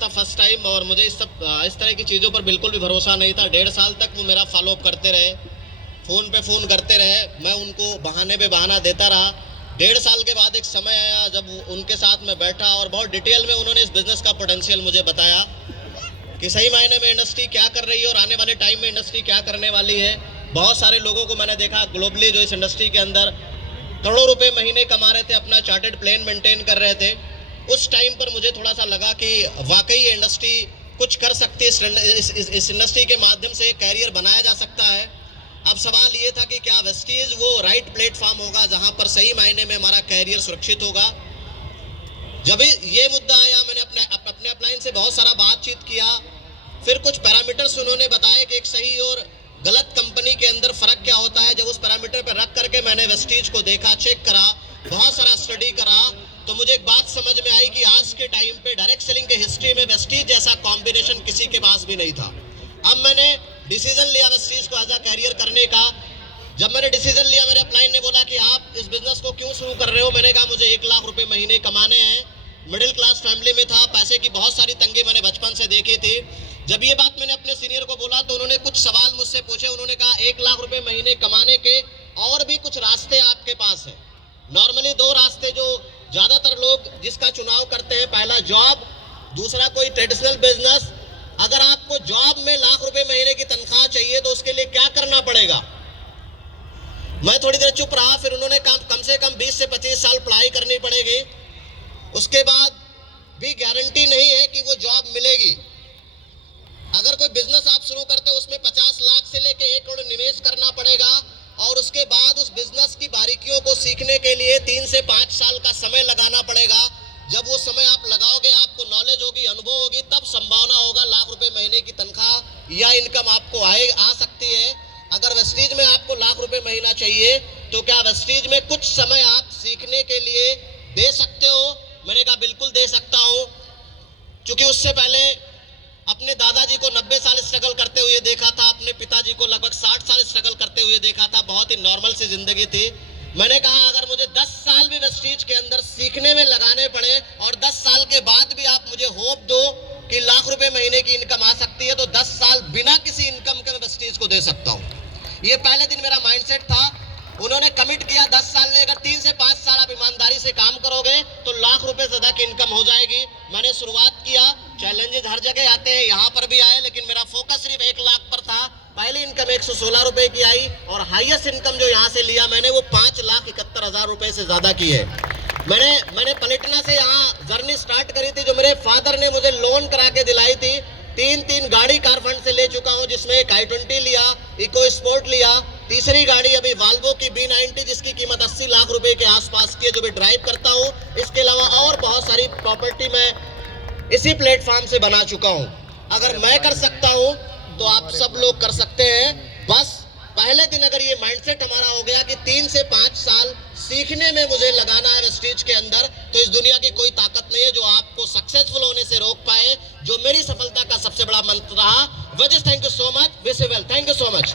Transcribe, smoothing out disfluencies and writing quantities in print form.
था first time, और मुझे इस तरह की चीज़ों पर बिल्कुल भी भरोसा नहीं था। 1.5 साल तक वो मेरा फॉलोअप करते रहे, फ़ोन पे फ़ोन करते रहे, मैं उनको बहाने पे बहाना देता रहा। 1.5 साल के बाद एक समय आया जब उनके साथ मैं बैठा और बहुत डिटेल में उन्होंने इस बिज़नेस का पोटेंशियल मुझे बताया कि सही मायने में इंडस्ट्री क्या कर रही है और आने वाले टाइम में इंडस्ट्री क्या करने वाली है। बहुत सारे लोगों को मैंने देखा ग्लोबली जो इस इंडस्ट्री के अंदर करोड़ों रुपए महीने कमा रहे थे, अपना चार्टेड प्लेन मेंटेन कर रहे थे। उस टाइम पर मुझे थोड़ा सा लगा कि वाकई ये इंडस्ट्री कुछ कर सकती है, इस इंडस्ट्री के माध्यम से कैरियर बनाया जा सकता है। अब सवाल ये था कि क्या वेस्टीज वो राइट प्लेटफॉर्म होगा जहां पर सही मायने में हमारा कैरियर सुरक्षित होगा। जब ये मुद्दा आया, मैंने अपने अपलाइन से बहुत सारा बातचीत किया, फिर कुछ पैरामीटर्स उन्होंने बताए कि एक सही और गलत कंपनी के अंदर फर्क क्या होता है। जब उस पैरामीटर पर रख करके मैंने वेस्टीज को देखा, चेक करा, बहुत सारा स्टडी करा, तो मुझे एक बात समझ में आई कि आज के टाइम पे डायरेक्ट सेलिंग के हिस्ट्री में वेस्टीज जैसा कॉम्बिनेशन किसी के पास भी नहीं था। अब मैंने डिसीजन लिया वेस्टीज को एज अ कैरियर करने का। जब मैंने डिसीजन लिया, मेरे अपलाइन ने बोला कि आप इस बिजनेस को क्यों शुरू कर रहे हो। मैंने कहा मुझे 1 लाख रुपए महीने कमाने हैं, मिडिल क्लास फैमिली में था, पैसे की बहुत सारी तंगी मैंने बचपन से देखी थी। जब ये बात मैंने अपने सीनियर को बोला तो उन्होंने कुछ सवाल मुझसे पूछे। उन्होंने कहा 1 लाख रुपए महीने कमाने के और भी कुछ रास्ते आपके पास है। नॉर्मली 2 रास्ते जो ज्यादातर लोग जिसका चुनाव करते हैं, पहला जॉब, दूसरा कोई ट्रेडिशनल बिजनेस। अगर आपको जॉब में लाख रुपए महीने की तनख्वाह चाहिए तो उसके लिए क्या करना पड़ेगा। मैं थोड़ी देर चुप रहा, फिर उन्होंने कम से कम 20 से 25 साल पढ़ाई करनी पड़ेगी, उसके बाद भी गारंटी नहीं है कि वो जॉब मिलेगी। अगर कोई बिजनेस आप शुरू करते हो उसमें 50 लाख से लेके 1 करोड़ निवेश करना पड़ेगा, और उसके बाद उस बिजनेस की बारीकियों को सीखने के लिए 3 से 5 साल का समय लगाना पड़ेगा। जब वो समय आप लगाओगे, आपको नॉलेज होगी, अनुभव होगी, तब संभावना होगा लाख रुपए महीने की तनख्वाह या इनकम आपको आ सकती है। अगर वेस्टीज में आपको लाख रुपए महीना चाहिए तो क्या वेस्टीज में कुछ समय आप सीखने के लिए दे सकते हो। मैंने कहा बिल्कुल दे सकता हूं, क्योंकि उससे पहले अपने दादाजी को 90 साल स्ट्रगल करते हुए देखा था, अपने पिताजी को लगभग 60 साल स्ट्रगल करते हुए देखा था। बहुत ही नॉर्मल सी जिंदगी थी। मैंने कहा अगर मुझे 10 साल भी वेस्टीज के अंदर सीखने में लगाने पड़े और 10 साल के बाद भी आप मुझे होप दो कि लाख रुपए महीने की इनकम आ सकती है, तो 10 साल बिना किसी इनकम के मैं वेस्टीज को दे सकता हूं। ये पहले दिन मेरा माइंडसेट था। उन्होंने कमिट किया 10 साल ने, अगर 3 से 5 साल आप ईमानदारी से काम करोगे तो लाख रुपए से ज्यादा की इनकम हो जाएगी। मैंने शुरुआत किया, चैलेंजेस हर जगह आते हैं, यहाँ पर भी आए, लेकिन मेरा फोकस सिर्फ 1 लाख पर था। पहली इनकम 116 रुपए की आई और हाईएस्ट इनकम जो यहाँ से लिया मैंने वो 5,71,000 रुपए से ज्यादा की है। मैंने पलटना से यहाँ जर्नी स्टार्ट करी थी, जो मेरे फादर ने मुझे लोन करा के दिलाई थी। 3 गाड़ी कार फंड से ले चुका हूं, जिसमें एक i20 लिया, इको स्पोर्ट लिया, तीसरी गाड़ी अभी वाल्वो की B90 जिसकी कीमत 80 लाख रुपए के आसपास की है, जो भी ड्राइव करता हूं। इसके अलावा और बहुत सारी प्रॉपर्टी मैं इसी प्लेटफॉर्म से बना चुका हूं। अगर मैं कर सकता हूं तो आप सब लोग कर सकते हैं। बस पहले दिन अगर ये माइंडसेट हमारा हो गया कि 3 से 5 साल सीखने में मुझे लगाना है वेस्टीज के अंदर, तो इस दुनिया की कोई ताकत नहीं है जो आपको सक्सेसफुल होने से रोक पाए, जो मेरी सफलता का सबसे बड़ा मंत्र रहा। वजिस, thank you so much. Wish you well, thank you so much.